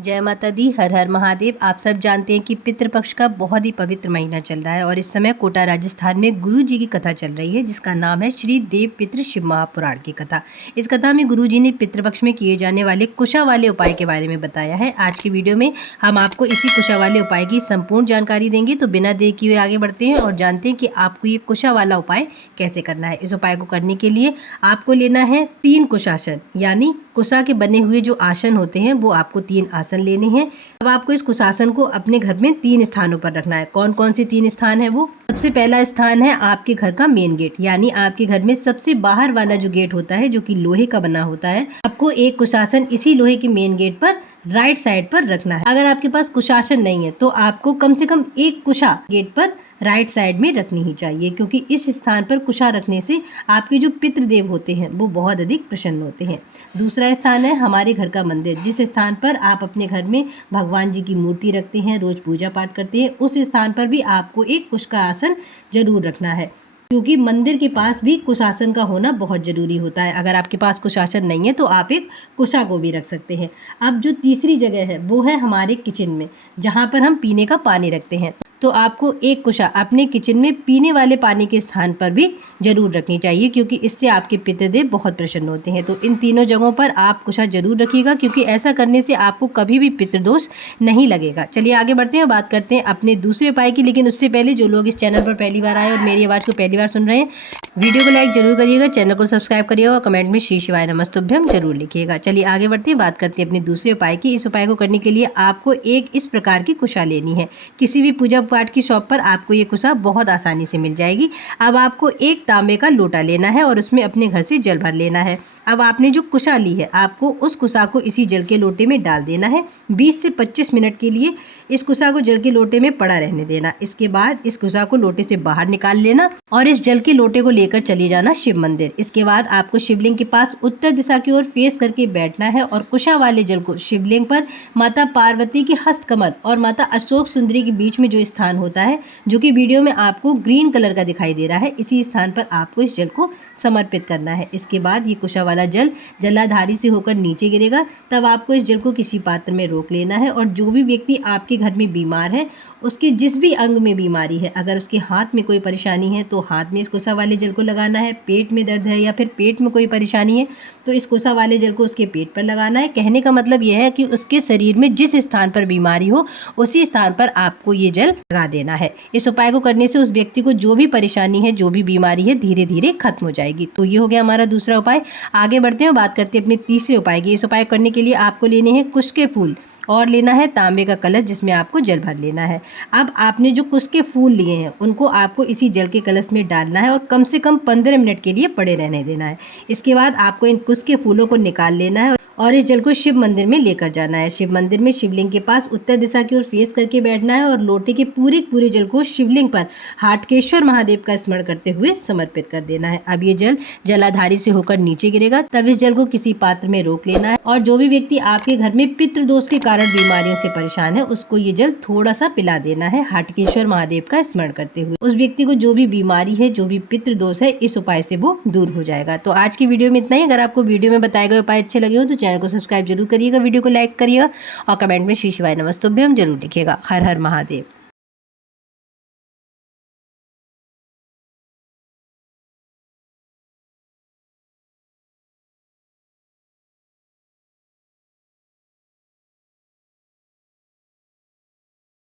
जय माता दी, हर हर महादेव। आप सब जानते हैं कि पितृपक्ष का बहुत ही पवित्र महीना चल रहा है और इस समय कोटा राजस्थान में गुरु जी की कथा चल रही है, जिसका नाम है श्री देव पितृ शिव महापुराण की कथा। इस कथा में गुरु जी ने पितृपक्ष में किए जाने वाले कुशा वाले उपाय के बारे में बताया है। आज की वीडियो में हम आपको इसी कुशा वाले उपाय की संपूर्ण जानकारी देंगे। तो बिना देर किए आगे बढ़ते हैं और जानते हैं कि आपको ये कुशा वाला उपाय कैसे करना है। इस उपाय को करने के लिए आपको लेना है 3 कुशासन, यानी कुशा के बने हुए जो आसन होते हैं वो आपको 3 आसन लेने हैं। अब आपको इस कुशासन को अपने घर में 3 स्थानों पर रखना है। कौन कौन से 3 स्थान है वो? सबसे पहला स्थान है आपके घर का मेन गेट, यानी आपके घर में सबसे बाहर वाला जो गेट होता है जो कि लोहे का बना होता है। आपको एक कुशासन इसी लोहे के मेन गेट पर राइट साइड पर रखना है। अगर आपके पास कुशासन नहीं है तो आपको कम से कम एक कुशा गेट पर राइट साइड में रखनी ही चाहिए, क्योंकि इस स्थान पर कुशा रखने से आपके जो पितृदेव होते हैं वो बहुत अधिक प्रसन्न होते हैं। दूसरा स्थान है हमारे घर का मंदिर, जिस स्थान पर आप अपने घर में भगवान जी की मूर्ति रखते हैं, रोज पूजा पाठ करते हैं, उस स्थान पर भी आपको एक कुश का आसन जरूर रखना है, क्योंकि मंदिर के पास भी कुशासन का होना बहुत जरूरी होता है। अगर आपके पास कुशासन नहीं है तो आप एक कुशा को भी रख सकते हैं। अब जो तीसरी जगह है वो है हमारे किचन में, जहाँ पर हम पीने का पानी रखते हैं। तो आपको एक कुशा अपने किचन में पीने वाले पानी के स्थान पर भी जरूर रखनी चाहिए, क्योंकि इससे आपके पितृदेव बहुत प्रसन्न होते हैं। तो इन तीनों जगहों पर आप कुशा जरूर रखिएगा, क्योंकि ऐसा करने से आपको कभी भी पितृदोष नहीं लगेगा। चलिए आगे बढ़ते हैं, बात करते हैं अपने दूसरे उपाय की। लेकिन उससे पहले जो लोग इस चैनल पर पहली बार आए और मेरी आवाज को पहली बार सुन रहे हैं, वीडियो को लाइक जरूर करिएगा, चैनल को सब्सक्राइब करिएगा और कमेंट में श्री शिवाय नमस्तुभ्यम जरूर लिखिएगा। चलिए आगे बढ़ते हैं, बात करते हैं अपने दूसरे उपाय की। इस उपाय को करने के लिए आपको एक इस प्रकार की कुशा लेनी है। किसी भी पूजा पाठ की शॉप पर आपको ये कुशा बहुत आसानी से मिल जाएगी। अब आपको एक तांबे का लोटा लेना है और उसमें अपने घर से जल भर लेना है। अब आपने जो कुशा ली है, आपको उस कुशा को इसी जल के लोटे में डाल देना है। 20 से 25 मिनट के लिए इस कुशा को जल के लोटे में पड़ा रहने देना। इसके बाद इस कुशा को लोटे से बाहर निकाल लेना और इस जल के लोटे को लेकर चले जाना शिव मंदिर। इसके बाद आपको शिवलिंग के पास उत्तर दिशा की ओर फेस करके बैठना है और कुशा वाले जल को शिवलिंग पर माता पार्वती के हस्तकमल और माता अशोक सुंदरी के बीच में जो स्थान होता है, जो कि वीडियो में आपको ग्रीन कलर का दिखाई दे रहा है, इसी स्थान पर आपको इस जल को समर्पित करना है। इसके बाद ये कुशा वाला जल जलाधारी से होकर नीचे गिरेगा। तब आपको इस जल को किसी पात्र में रोक लेना है और जो भी व्यक्ति आपके घर में बीमार है, उसके जिस भी अंग में बीमारी है, अगर उसके हाथ में कोई परेशानी है तो हाथ में इस कुशा वाले जल को लगाना है। पेट में दर्द है या फिर पेट में कोई परेशानी है तो इस कुशा वाले जल को उसके पेट पर लगाना है। कहने का मतलब यह है कि उसके शरीर में जिस स्थान पर बीमारी हो उसी स्थान पर आपको ये जल लगा देना है। इस उपाय को करने से उस व्यक्ति को जो भी परेशानी है, जो भी बीमारी है, धीरे धीरे खत्म हो जाएगी। तो ये हो गया हमारा दूसरा उपाय। आगे बढ़ते हैं, बात करते हैं अपने तीसरे उपाय की। इस उपाय करने के लिए आपको लेने हैं कुश के फूल और लेना है तांबे का कलश, जिसमें आपको जल भर लेना है। अब आपने जो कुश के फूल लिए हैं उनको आपको इसी जल के कलश में डालना है और कम से कम 15 मिनट के लिए पड़े रहने देना है। इसके बाद आपको इन कुश के फूलों को निकाल लेना है और इस जल को शिव मंदिर में लेकर जाना है। शिव मंदिर में शिवलिंग के पास उत्तर दिशा की ओर फेस करके बैठना है और लोटे के पूरे जल को शिवलिंग पर हाटकेश्वर महादेव का स्मरण करते हुए समर्पित कर देना है। अब ये जल जलाधारी से होकर नीचे गिरेगा। तब इस जल को किसी पात्र में रोक लेना है और जो भी व्यक्ति आपके घर में पितृदोष के कारण बीमारियों से परेशान है, उसको ये जल थोड़ा सा पिला देना है हाटकेश्वर महादेव का स्मरण करते हुए। उस व्यक्ति को जो भी बीमारी है, जो भी पितृदोष है, इस उपाय से वो दूर हो जाएगा। तो आज की वीडियो में इतना ही। अगर आपको वीडियो में बताए गए उपाय अच्छे लगे हो तो चैनल को सब्सक्राइब जरूर करिएगा, वीडियो को लाइक करिएगा और कमेंट में श्री शिवाय नमस्तुभ्यम जरूर लिखिएगा। हर हर महादेव।